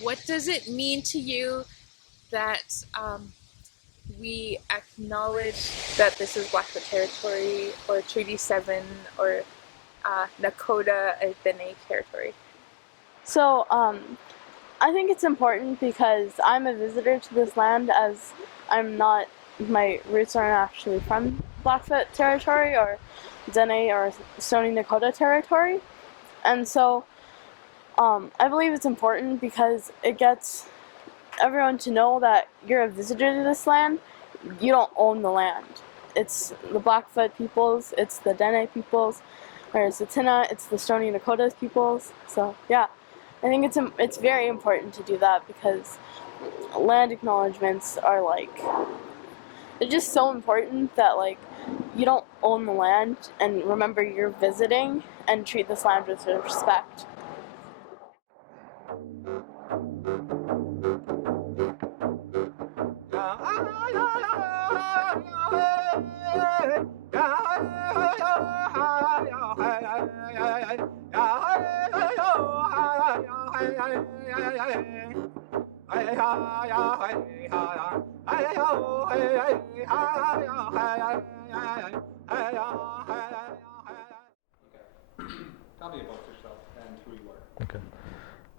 What does it mean to you that we acknowledge that this is Blackfoot territory or Treaty 7 or Nakota as Dene territory? So, I think it's important because I'm a visitor to this land as I'm not, my roots aren't actually from Blackfoot territory or Dene or Stony Nakota territory. And so I believe it's important because it gets everyone to know that you're a visitor to this land. You don't own the land. It's the Blackfoot peoples, it's the Dene peoples, or it's the Tina, it's the Stony Nakota peoples. So yeah, I think it's very important to do that because land acknowledgements are like they're just so important that like you don't own the land and remember you're visiting and treat this land with respect. Tell me about yourself and who you are. Okay.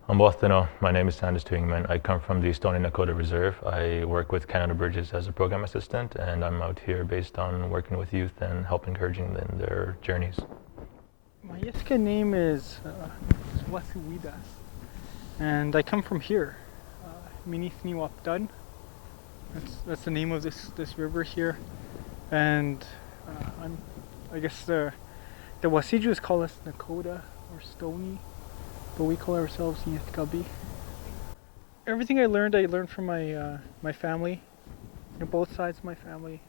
I'm Ethan. My name is Ethan Twoyoungmen. I come from the Stony Nakota Reserve. I work with Canada Bridges as a program assistant, and I'm out here based on working with youth and helping encouraging them in their journeys. My Yiska name is Wasuwida, and I come from here, Minithni Wapdun. That's the name of this river here, and I guess the Wasijus call us Nakota or Stony, but we call ourselves Yithkabi. Everything I learned from my family, both sides of my family,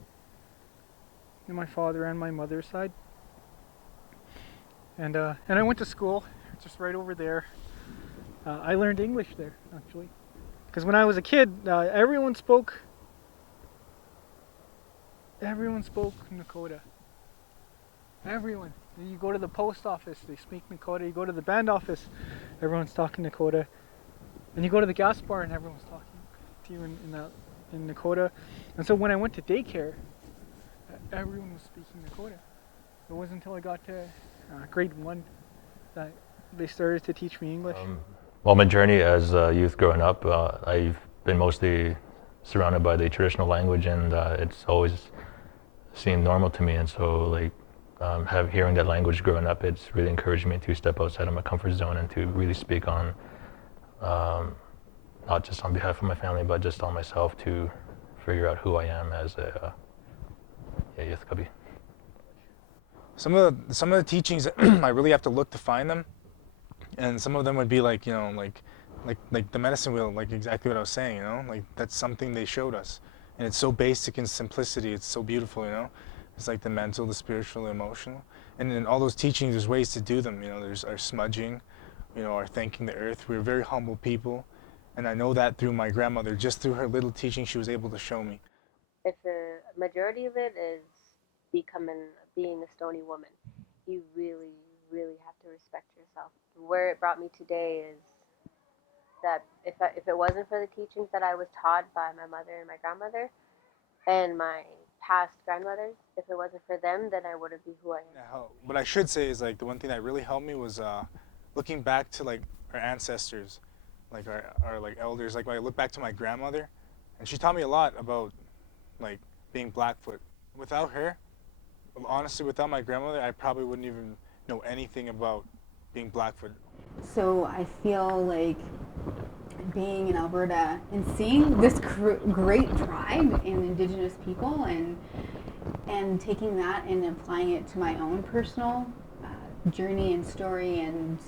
my father and my mother's side. And I went to school just right over there. I learned English there actually, because when I was a kid, everyone spoke Nakota. Everyone. You go to the post office, they speak Nakota. You go to the band office, everyone's talking Nakota. And you go to the gas bar and everyone's talking to you in Nakota. And so when I went to daycare, everyone was speaking Nakota. It wasn't until I got to grade 1 that they started to teach me English. Well, my journey as a youth growing up, I've been mostly surrounded by the traditional language, and it's always seemed normal to me. And so, like, hearing that language growing up, it's really encouraged me to step outside of my comfort zone and to really speak on, not just on behalf of my family, but just on myself to figure out who I am as a youth cubby. Some of the teachings, I really have to look to find them, and some of them would be like, like the medicine wheel, like exactly what I was saying, like that's something they showed us, and it's so basic in simplicity. It's so beautiful, It's like the mental, the spiritual, the emotional, and in all those teachings, there's ways to do them. There's our smudging, our thanking the earth. We're very humble people, and I know that through my grandmother. Just through her little teaching, she was able to show me. If the majority of it is being a stony woman, you really, really have to respect yourself. Where it brought me today is that if it wasn't for the teachings that I was taught by my mother and my grandmother and my past grandmothers, if it wasn't for them, then I wouldn't be who I am. Yeah, what I should say is like the one thing that really helped me was looking back to like our ancestors, like our like elders. Like when I look back to my grandmother, and she taught me a lot about like being Blackfoot. Without her, honestly, without my grandmother, I probably wouldn't even know anything about being Blackfoot. So I feel like being in Alberta and seeing this great tribe and Indigenous people and taking that and applying it to my own personal journey and story and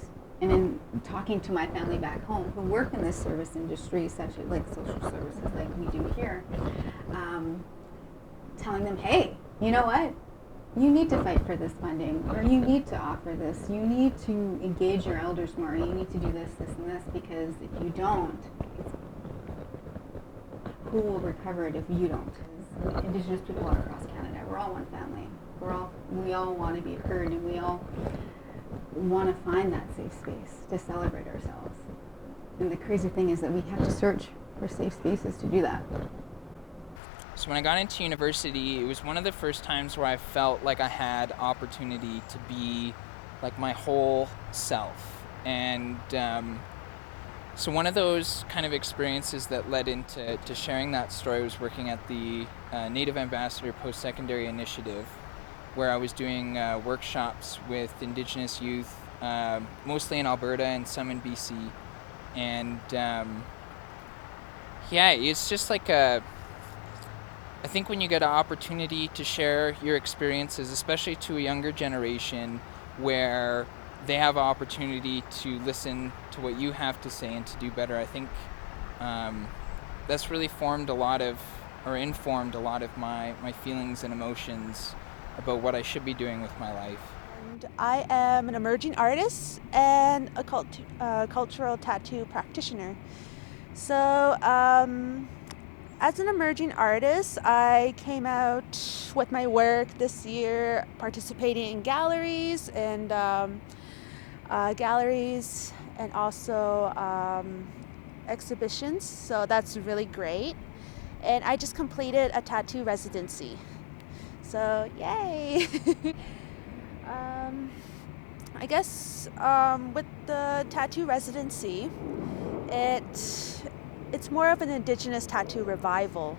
in talking to my family back home who work in this service industry, such as like social services like we do here, telling them, hey, you know what? You need to fight for this funding, or you need to offer this. You need to engage your elders more. You need to do this, this, and this, because if you don't, who will recover it if you don't? Indigenous people all across Canada, we're all one family. We all want to be heard, and we all want to find that safe space to celebrate ourselves. And the crazy thing is that we have to search for safe spaces to do that. So when I got into university, it was one of the first times where I felt like I had opportunity to be like my whole self. And so one of those kind of experiences that led into sharing that story was working at the Native Ambassador Post-Secondary Initiative, where I was doing workshops with Indigenous youth, mostly in Alberta and some in BC. And yeah, it's just like I think when you get an opportunity to share your experiences, especially to a younger generation, where they have an opportunity to listen to what you have to say and to do better, I think that's really informed a lot of my feelings and emotions about what I should be doing with my life. And I am an emerging artist and a cultural tattoo practitioner. So as an emerging artist, I came out with my work this year, participating in galleries and also exhibitions. So that's really great. And I just completed a tattoo residency. So yay! I guess with the tattoo residency, it's more of an Indigenous tattoo revival.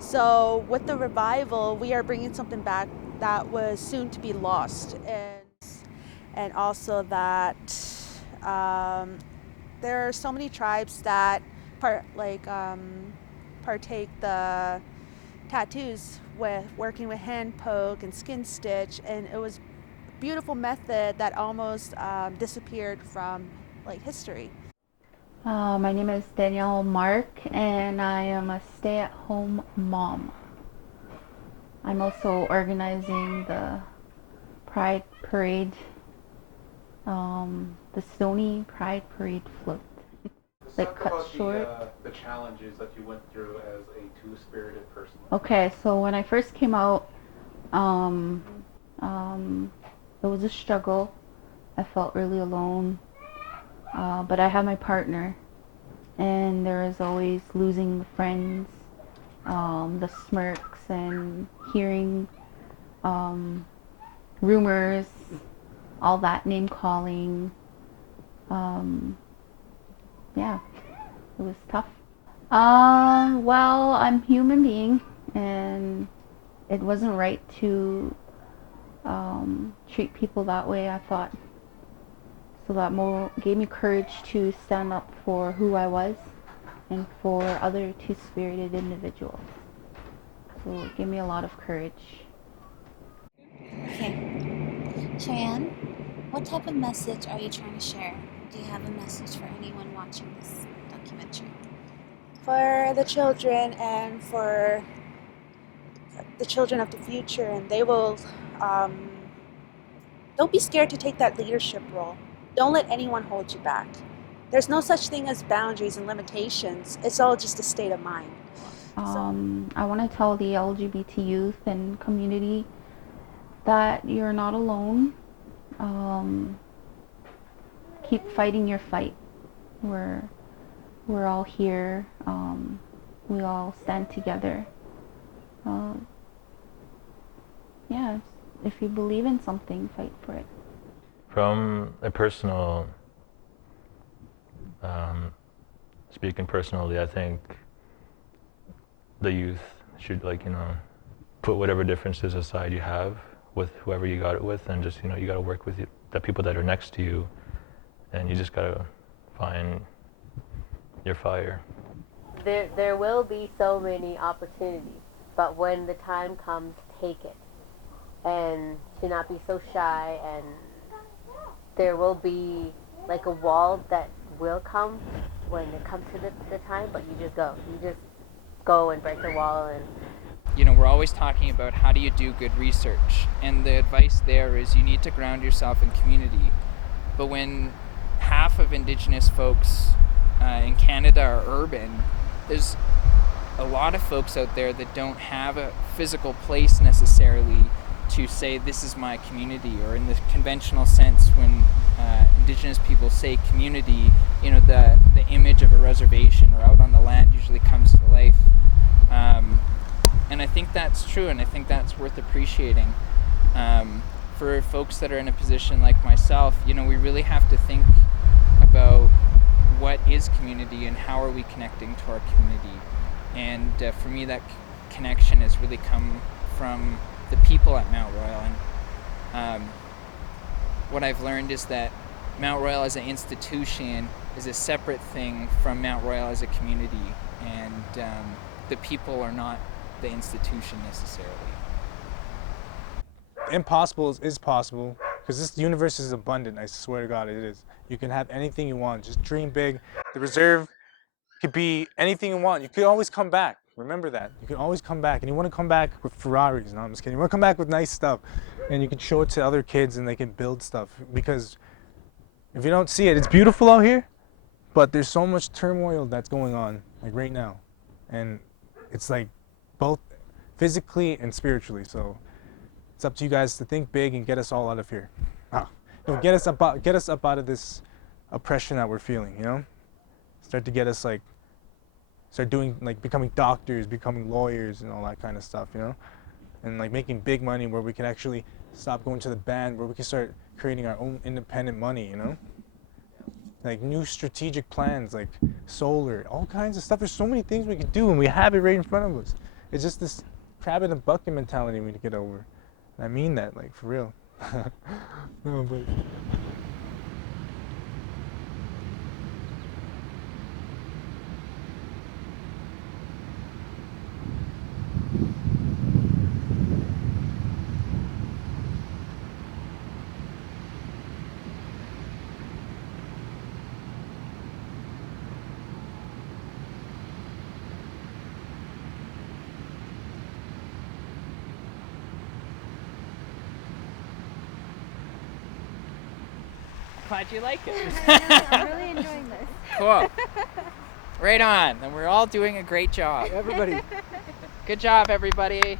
So with the revival, we are bringing something back that was soon to be lost, and also that there are so many tribes that partake the tattoos with working with hand poke and skin stitch, and it was a beautiful method that almost disappeared from history. My name is Danielle Mark, and I am a stay-at-home mom. I'm also organizing the Pride Parade, the Stony Pride Parade float. Talk about the challenges that you went through as a two-spirited person. Okay, so when I first came out, it was a struggle. I felt really alone. But I have my partner, and there is always losing friends, the smirks, and hearing rumors, all that name calling. Yeah, it was tough. Well, I'm a human being, and it wasn't right to treat people that way, I thought. So that gave me courage to stand up for who I was and for other two-spirited individuals. So it gave me a lot of courage. Okay. Cheyenne, what type of message are you trying to share? Do you have a message for anyone watching this documentary? For the children and for the children of the future, and don't be scared to take that leadership role. Don't let anyone hold you back. There's no such thing as boundaries and limitations. It's all just a state of mind. I want to tell the LGBT youth and community that you're not alone. Keep fighting your fight. We're all here. We all stand together. Yeah, if you believe in something, fight for it. From a personal, speaking personally, I think the youth should put whatever differences aside you have with whoever you got it with, and just you got to work with the people that are next to you, and you just got to find your fire. There will be so many opportunities, but when the time comes, take it, and to not be so shy. And there will be like a wall that will come when it comes to the time, but you just go and break the wall. And we're always talking about how do you do good research, and the advice there is you need to ground yourself in community. But when half of Indigenous folks in Canada are urban, there's a lot of folks out there that don't have a physical place necessarily to say this is my community, or in the conventional sense when Indigenous people say community, the image of a reservation or out on the land usually comes to life. And I think that's true, and I think that's worth appreciating. For folks that are in a position like myself, we really have to think about what is community and how are we connecting to our community. And for me, that connection has really come from the people at Mount Royal. And what I've learned is that Mount Royal as an institution is a separate thing from Mount Royal as a community, and the people are not the institution necessarily. Impossible is possible, because this universe is abundant. I swear to God, it is. You can have anything you want. Just dream big. The reserve could be anything you want. You could always come back. Remember that. You can always come back. And you want to come back with Ferraris. No, I'm just kidding. You want to come back with nice stuff. And you can show it to other kids and they can build stuff. Because if you don't see it, it's beautiful out here, but there's so much turmoil that's going on, like right now. And it's like both physically and spiritually. So it's up to you guys to think big and get us all out of here. Get us up out of this oppression that we're feeling, Start to get us start doing, becoming doctors, becoming lawyers and all that kind of stuff, And making big money where we can actually stop going to the band, where we can start creating our own independent money, New strategic plans, like solar, all kinds of stuff. There's so many things we can do and we have it right in front of us. It's just this crab in a bucket mentality we need to get over. And I mean that, for real. No, but Glad you like it. I'm really enjoying this. Cool. Right on. And we're all doing a great job. Everybody. Good job, everybody.